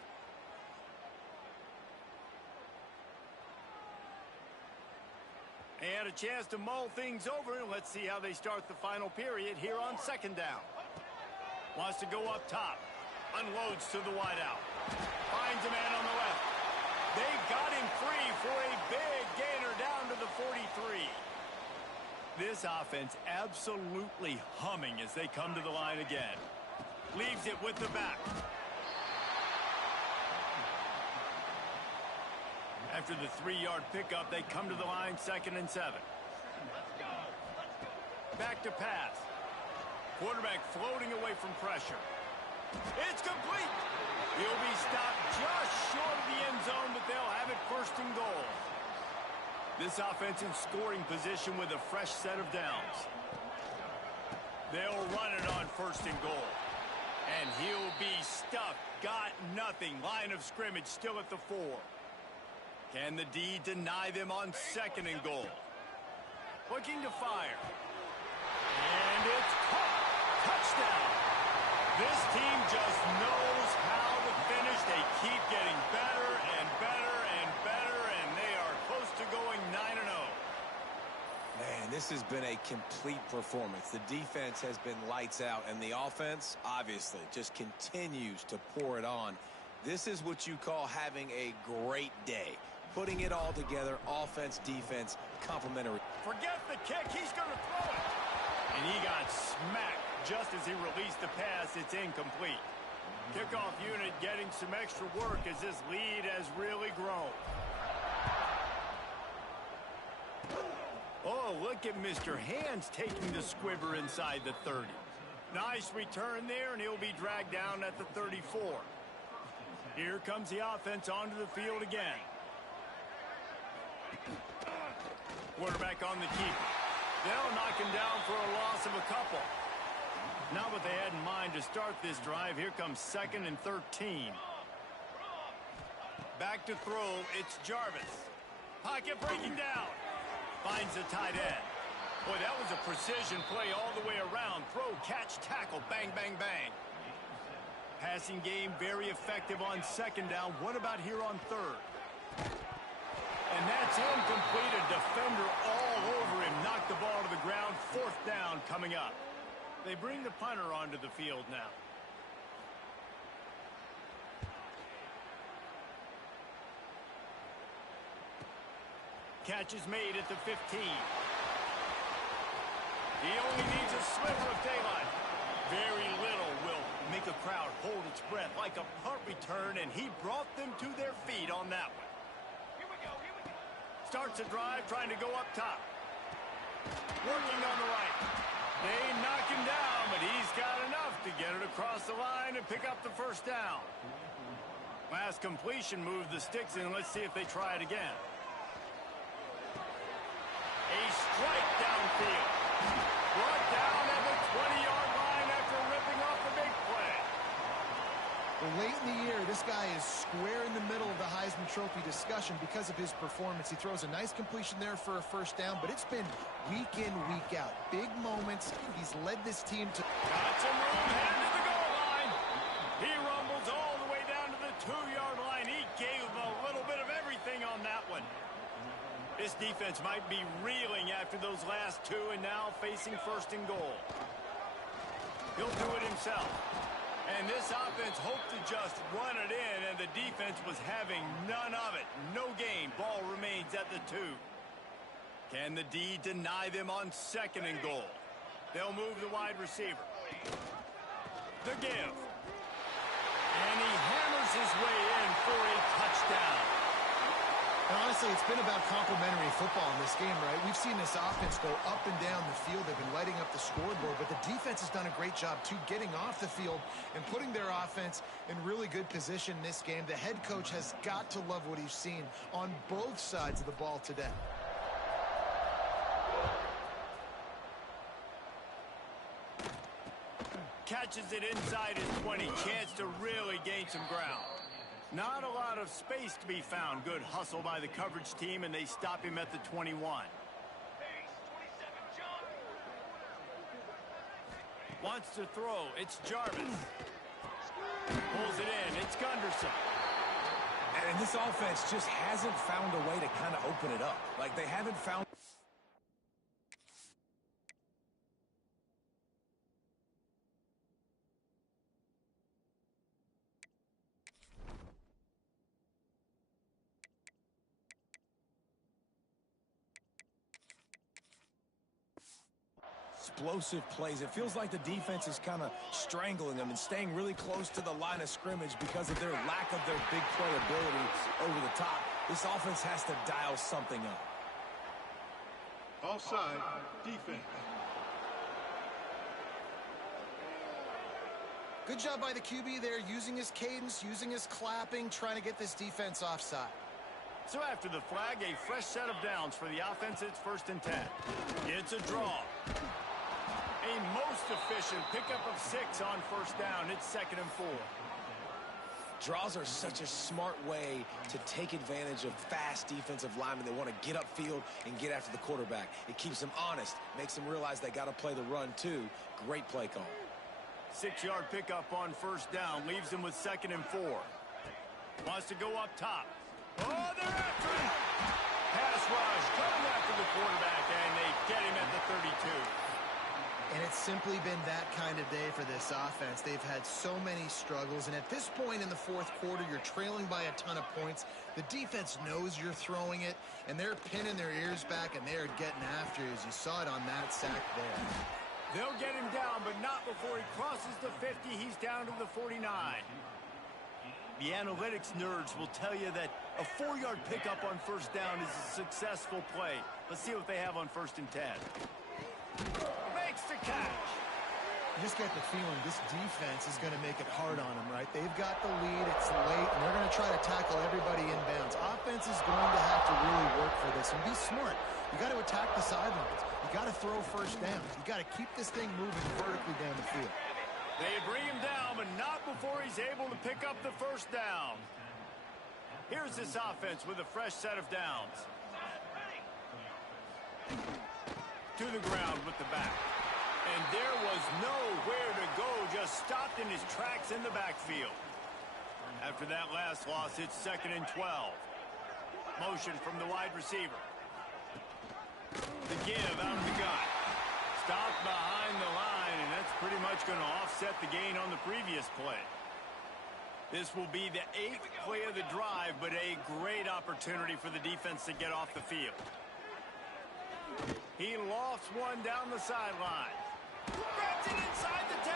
They had a chance to mull things over, and let's see how they start the final period here on second down. Wants to go up top. Unloads to the wideout. Finds a man on the left. They got him free for a big gainer down to the 43. This offense absolutely humming as they come to the line again. Leaves it with the back. After the 3-yard pickup, they come to the line 2nd and 7. Back to pass. Quarterback floating away from pressure. It's complete. He'll be stopped just short of the end zone, but they'll have it first and goal. This offense in scoring position with a fresh set of downs. They'll run it on first and goal. And he'll be stuffed. Got nothing. Line of scrimmage still at the 4. Can the D deny them on second and goal? Looking to fire. And it's caught. Touchdown. This team just knows how to finish. They keep getting better and better and better, and they are close to going 9-0. Man, this has been a complete performance. The defense has been lights out, and the offense, obviously, just continues to pour it on. This is what you call having a great day. Putting it all together, offense, defense, complementary. Forget the kick. He's going to throw it. And he got smacked just as he released the pass. It's incomplete. Kickoff unit getting some extra work as this lead has really grown. Oh, look at Mr. Hands taking the squibber inside the 30. Nice return there, and he'll be dragged down at the 34. Here comes the offense onto the field again. Quarterback on the keeper. They'll knock him down for a loss of a couple. Not what they had in mind to start this drive. Here comes 2nd and 13. Back to throw. It's Jarvis. Pocket breaking down. Finds the tight end. Boy, that was a precision play all the way around. Throw, catch, tackle, bang, bang, bang. Passing game very effective on 2nd down. What about here on 3rd? And that's incomplete. A defender all over him. Knocked the ball to the ground. 4th down coming up. They bring the punter onto the field now. Catch is made at the 15. He only needs a sliver of daylight. Very little will make a crowd hold its breath like a punt return, and he brought them to their feet on that one. Starts a drive trying to go up top. Working on the right. They knock him down, but he's got enough to get it across the line and pick up the 1st down. Last completion moved the sticks in. Let's see if they try it again. A strike downfield. Brought down at the 20-yard line after ripping off the big play. Well, late in the year, this guy is square in the middle of the Heisman Trophy discussion because of his performance. He throws a nice completion there for a 1st down, but it's been week in, week out. Big moments. He's led this team to... Got some room, headed to the goal line. He rumbles all the way down to the 2-yard line. He gave a little bit of everything on that one. This defense might be reeling after those last 2 and now facing 1st and goal. He'll do it himself. And this offense hoped to just run it in, and the defense was having none of it. No gain. Ball remains at the 2. Can the D deny them on 2nd and goal? They'll move the wide receiver. The give. And he hammers his way in for a touchdown. And honestly, it's been about complementary football in this game, right? We've seen this offense go up and down the field. They've been lighting up the scoreboard, but the defense has done a great job, too, getting off the field and putting their offense in really good position in this game. The head coach has got to love what he's seen on both sides of the ball today. Catches it inside his 20. Chance to really gain some ground. Not a lot of space to be found. Good hustle by the coverage team, and they stop him at the 21. Wants to throw. It's Jarvis. Pulls it in. It's Gunderson. And this offense just hasn't found a way to kind of open it up. Like, they haven't found... explosive plays. It feels like the defense is kind of strangling them and staying really close to the line of scrimmage because of their lack of their big play ability over the top. This offense has to dial something up. Offside, defense. Good job by the QB there, using his cadence, using his clapping, trying to get this defense offside. So after the flag, a fresh set of downs for the offense. It's 1st and 10. It's a draw. A most efficient pickup of 6 on 1st down. It's 2nd and 4. Draws are such a smart way to take advantage of fast defensive linemen that want to get upfield and get after the quarterback. It keeps them honest, makes them realize they got to play the run too. Great play call. 6-yard pickup on 1st down, leaves him with 2nd and 4. Wants to go up top. Oh, they're after him! Pass rush, coming after the quarterback, and they get him at the 32. And it's simply been that kind of day for this offense. They've had so many struggles, and at this point in the 4th quarter, you're trailing by a ton of points. The defense knows you're throwing it, and they're pinning their ears back, and they're getting after you, as you saw it on that sack there. They'll get him down, but not before he crosses the 50. He's down to the 49. The analytics nerds will tell you that a 4-yard pickup on 1st down is a successful play. Let's see what they have on 1st and 10. Makes the catch. You just get the feeling this defense is going to make it hard on them, right? They've got the lead, it's late, and they're going to try to tackle everybody inbounds. Offense is going to have to really work for this and be smart. You got to attack the sidelines. You got to throw 1st downs. You got to keep this thing moving vertically down the field. They bring him down, but not before he's able to pick up the 1st down. Here's this offense with a fresh set of downs. To the ground with the back. And there was nowhere to go, just stopped in his tracks in the backfield. After that last loss, it's 2nd and 12. Motion from the wide receiver. The give out of the gun. Stopped behind the line, and that's pretty much going to offset the gain on the previous play. This will be the 8th play of the drive, but a great opportunity for the defense to get off the field. He lofts one down the sideline. Gets it inside the 10.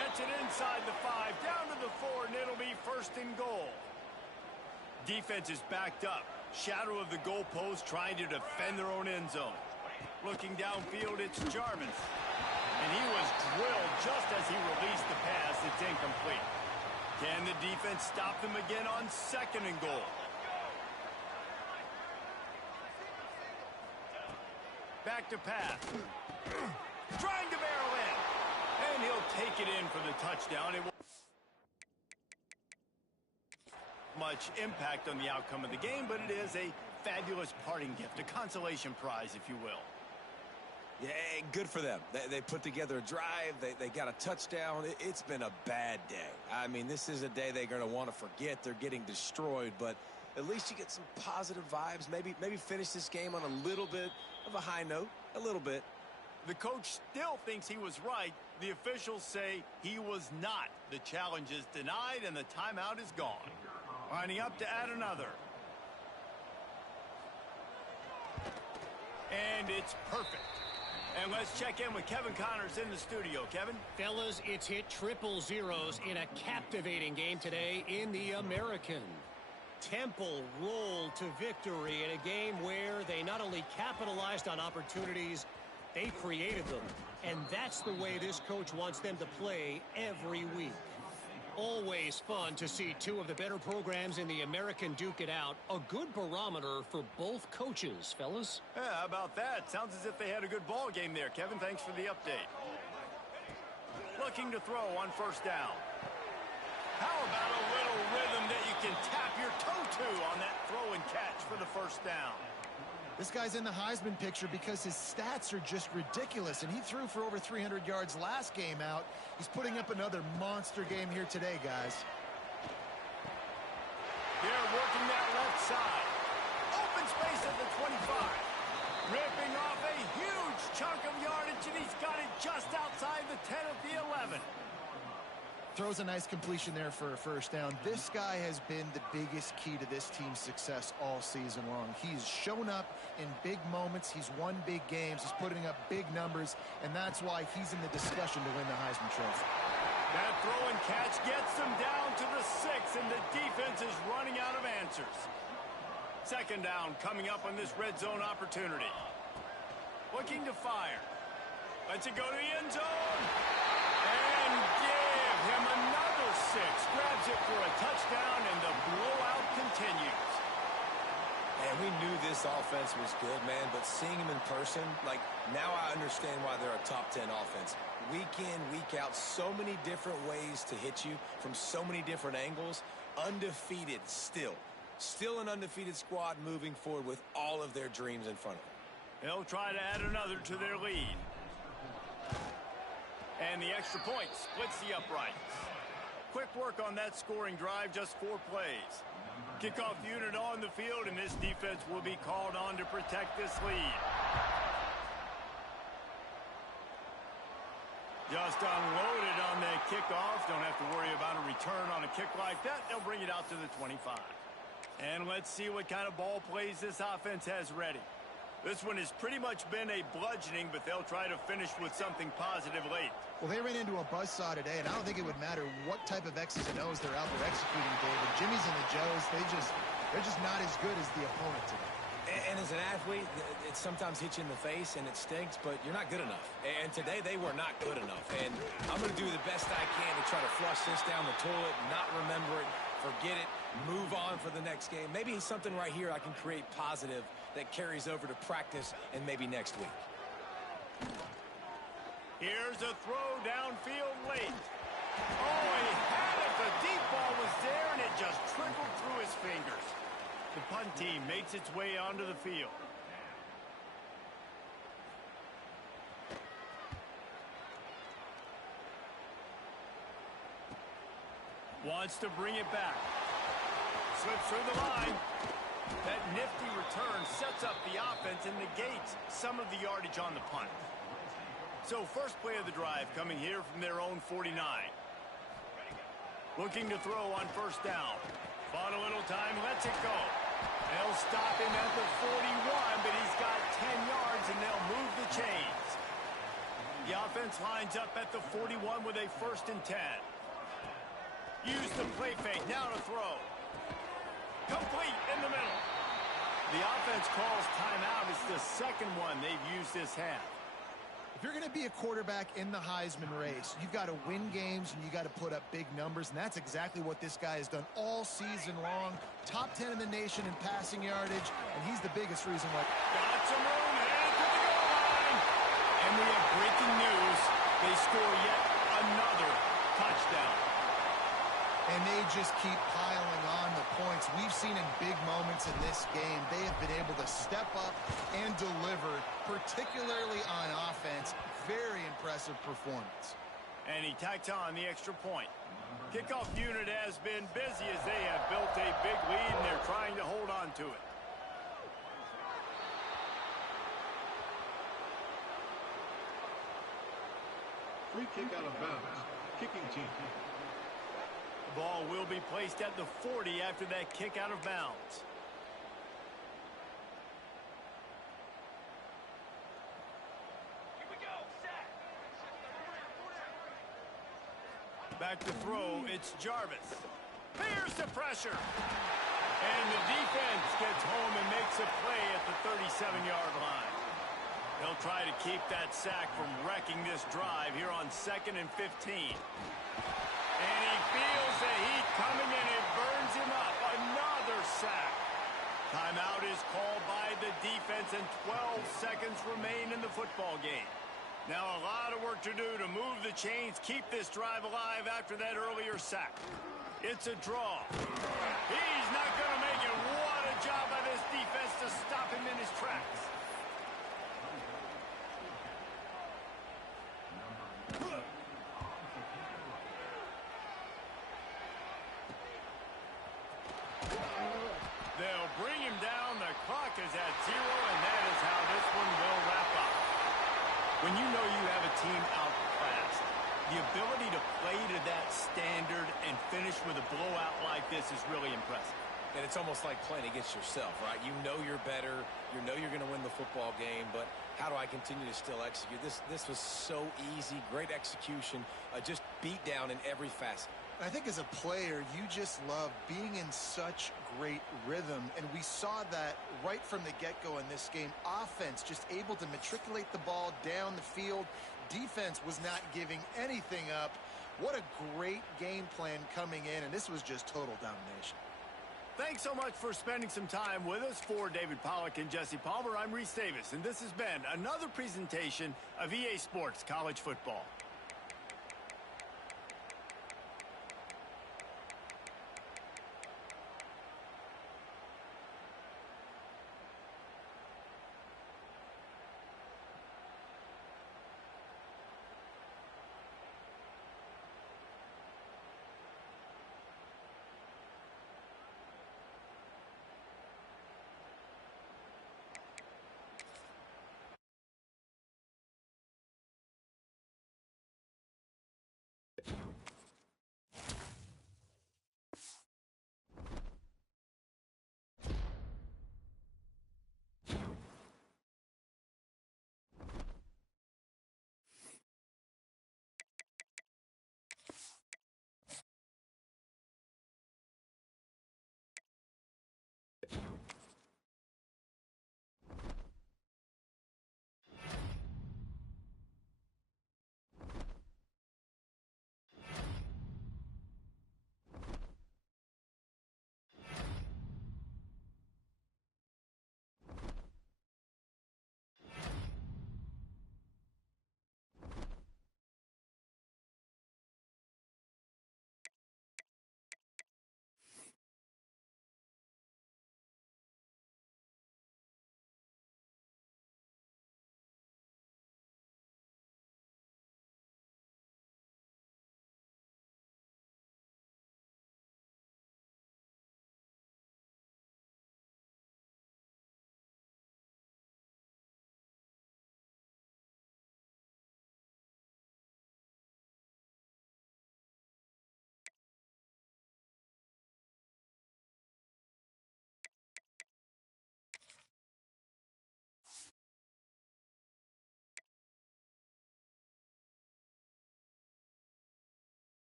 Gets it inside the 5, down to the 4, and it'll be 1st and goal. Defense is backed up. Shadow of the goalpost, trying to defend their own end zone. Looking downfield, it's Jarvis. And he was drilled just as he released the pass. It's incomplete. Can the defense stop them again on 2nd and goal? Back to pass. Trying to barrel in. And he'll take it in for the touchdown. It will much impact on the outcome of the game, but it is a fabulous parting gift, a consolation prize, if you will. Yeah, good for them. They put together a drive. They got a touchdown. It's been a bad day. I mean, this is a day they're going to want to forget. They're getting destroyed, but at least you get some positive vibes. Maybe finish this game on a little bit of a high note, a little bit. The coach still thinks he was right. The officials say he was not. The challenge is denied, and the timeout is gone. Lining up to add another. And it's perfect. And let's check in with Kevin Connors in the studio. Kevin? Fellas, it's hit triple zeros in a captivating game today in the American. Temple rolled to victory in a game where they not only capitalized on opportunities, they created them. And that's the way this coach wants them to play every week. Always fun to see two of the better programs in the American duke it out. A good barometer for both coaches, fellas. Yeah, how about that? Sounds as if they had a good ball game there. Kevin, thanks for the update. Looking to throw on 1st down. How about a little rhythm that you can tap your toe to on that throw and catch for the 1st down? This guy's in the Heisman picture because his stats are just ridiculous, and he threw for over 300 yards last game out. He's putting up another monster game here today, guys. They're working that left side. Open space at the 25. Ripping off a huge chunk of yardage, and he's got it just outside the 10 of the 11. Throws a nice completion there for a 1st down. This guy has been the biggest key to this team's success all season long. He's shown up in big moments. He's won big games. He's putting up big numbers, and that's why he's in the discussion to win the Heisman Trophy. That throw and catch gets them down to the 6, and the defense is running out of answers. 2nd down coming up on this red zone opportunity. Looking to fire. Lets it go to the end zone. And give. him another 6. Grabs it for a touchdown, and the blowout continues. And we knew this offense was good, man, but seeing them in person, like, now I understand why they're a top 10 offense. Week in, week out, so many different ways to hit you from so many different angles. Undefeated still. Still an undefeated squad moving forward with all of their dreams in front of them. They'll try to add another to their lead. And the extra point splits the uprights. Quick work on that scoring drive, just 4 plays. Kickoff unit on the field, and this defense will be called on to protect this lead. Just unloaded on that kickoff. Don't have to worry about a return on a kick like that. They'll bring it out to the 25. And let's see what kind of ball plays this offense has ready. This one has pretty much been a bludgeoning, but they'll try to finish with something positive late. Well, they ran into a buzzsaw today, and I don't think it would matter what type of X's and O's they're out there executing, David. Jimmy's and the Joes, they're just not as good as the opponent today. And as an athlete, it sometimes hits you in the face and it stinks, but you're not good enough. And today they were not good enough. And I'm going to do the best I can to try to flush this down the toilet, not remember it, forget it, move on for the next game. Maybe something right here I can create positive that carries over to practice and maybe next week. Here's a throw downfield late. Oh, he had it. The deep ball was there, and it just trickled through his fingers. The punt team makes its way onto the field. Wants to bring it back. Slips through the line. That nifty return sets up the offense and negates some of the yardage on the punt. So first play of the drive coming here from their own 49. Looking to throw on first down. Bought a little time, lets it go. They'll stop him at the 41, but he's got 10 yards, and they'll move the chains. The offense lines up at the 41 with a 1st and 10. Use the play fake, now to throw. Complete in the middle. The offense calls timeout. It's the second one they've used this half. If you're going to be a quarterback in the Heisman race, you've got to win games and you got to put up big numbers, and that's exactly what this guy has done all season long. Top 10 in the nation in passing yardage, and he's the biggest reason why. Got some room, headed to the goal line. And we have breaking news. They score yet another touchdown. And they just keep piling on the points. We've seen in big moments in this game, they have been able to step up and deliver, particularly on offense. Very impressive performance. And he tacks on the extra point. Kickoff unit has been busy as they have built a big lead, and they're trying to hold on to it. Free kick out of bounds. Kicking team. The ball will be placed at the 40 after that kick out of bounds. Here we go. Set. Back to throw, it's Jarvis. Here's the pressure. And the defense gets home and makes a play at the 37-yard line. They'll try to keep that sack from wrecking this drive here on 2nd and 15. And he feels the heat coming, and it burns him up. Another sack. Timeout is called by the defense, and 12 seconds remain in the football game. Now a lot of work to do to move the chains, keep this drive alive after that earlier sack. It's a draw. He's not going to make it. What a job by this defense to stop him in his tracks. They'll bring him down. The clock is at 0, and that is how this one will wrap up. When you know you have a team outclassed, the ability to play to that standard and finish with a blowout like this is really impressive. And it's almost like playing against yourself, right? You know you're better. You know you're going to win the football game, but how do I continue to still execute? This was so easy. Great execution. Just beat down in every facet. I think as a player, you just love being in such great rhythm, and we saw that right from the get-go in this game. Offense just able to matriculate the ball down the field. Defense was not giving anything up. What a great game plan coming in, and this was just total domination. Thanks so much for spending some time with us. For David Pollack and Jesse Palmer, I'm Reese Davis, and this has been another presentation of EA Sports College Football.